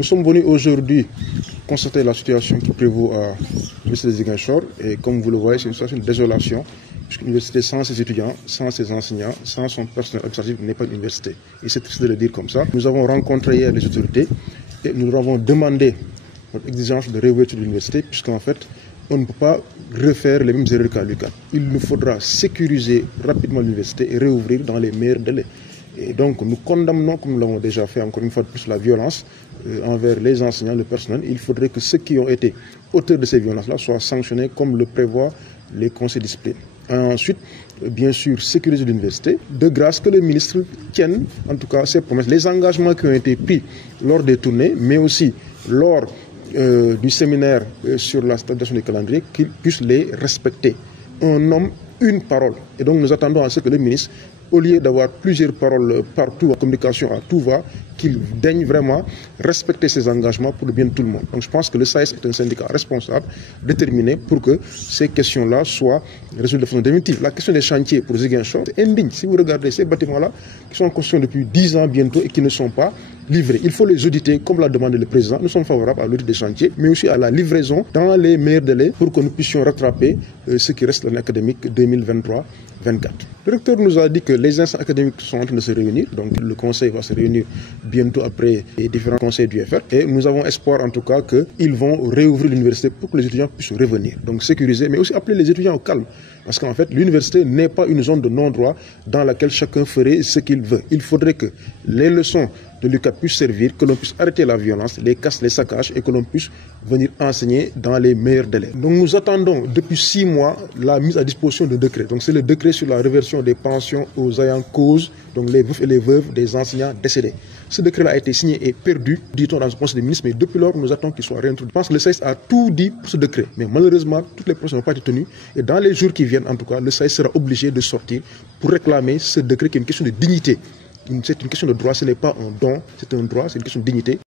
Nous sommes venus aujourd'hui constater la situation qui prévaut à l'université de Ziguinchor et comme vous le voyez, c'est une situation de désolation puisque l'université sans ses étudiants, sans ses enseignants, sans son personnel administratif n'est pas une université. Et c'est triste de le dire comme ça. Nous avons rencontré hier les autorités et nous leur avons demandé notre exigence de réouverture de l'université puisqu'en fait, on ne peut pas refaire les mêmes erreurs qu'à l'UQAD. Il nous faudra sécuriser rapidement l'université et réouvrir dans les meilleurs délais. Et donc nous condamnons, comme nous l'avons déjà fait encore une fois de plus, la violence envers les enseignants, le personnel. Il faudrait que ceux qui ont été auteurs de ces violences-là soient sanctionnés comme le prévoient les conseils de discipline. Et ensuite, bien sûr, sécuriser l'université. De grâce que le ministre tienne, en tout cas, ses promesses, les engagements qui ont été pris lors des tournées, mais aussi lors du séminaire sur la stabilisation des calendriers, qu'il puisse les respecter. Un homme, une parole. Et donc nous attendons à ce que le ministre, au lieu d'avoir plusieurs paroles partout en communication à tout va, qu'il daigne vraiment respecter ses engagements pour le bien de tout le monde. Donc je pense que le SAES est un syndicat responsable, déterminé pour que ces questions-là soient résolues de façon définitive. La question des chantiers pour Ziguinchor est indigne. Si vous regardez ces bâtiments-là, qui sont en construction depuis 10 ans bientôt et qui ne sont pas livrés, il faut les auditer comme l'a demandé le président. Nous sommes favorables à l'audit des chantiers, mais aussi à la livraison dans les meilleurs délais pour que nous puissions rattraper ce qui reste de l'année académique 2023-24. Le recteur nous a dit que les instances académiques sont en train de se réunir, donc le conseil va se réunir bientôt après les différents conseils du FR. Et nous avons espoir en tout cas qu'ils vont réouvrir l'université pour que les étudiants puissent revenir. Donc sécuriser, mais aussi appeler les étudiants au calme. Parce qu'en fait, l'université n'est pas une zone de non-droit dans laquelle chacun ferait ce qu'il veut. Il faudrait que les leçons de l'UQAD puissent servir, que l'on puisse arrêter la violence, les casses, les saccages et que l'on puisse venir enseigner dans les meilleurs délais. Donc nous attendons depuis 6 mois la mise à disposition de décret. Donc c'est le décret sur la réversion des pensions aux ayants cause, donc les veufs et les veuves des enseignants décédés. Ce décret-là a été signé et perdu, dit-on dans le conseil des ministres, mais depuis lors nous attendons qu'il soit réintroduit. Je pense que le SAES a tout dit pour ce décret, mais malheureusement toutes les promesses n'ont pas été tenues et dans les jours qui viennent en tout cas, le SAES sera obligé de sortir pour réclamer ce décret qui est une question de dignité. C'est une question de droit, ce n'est pas un don, c'est un droit, c'est une question de dignité.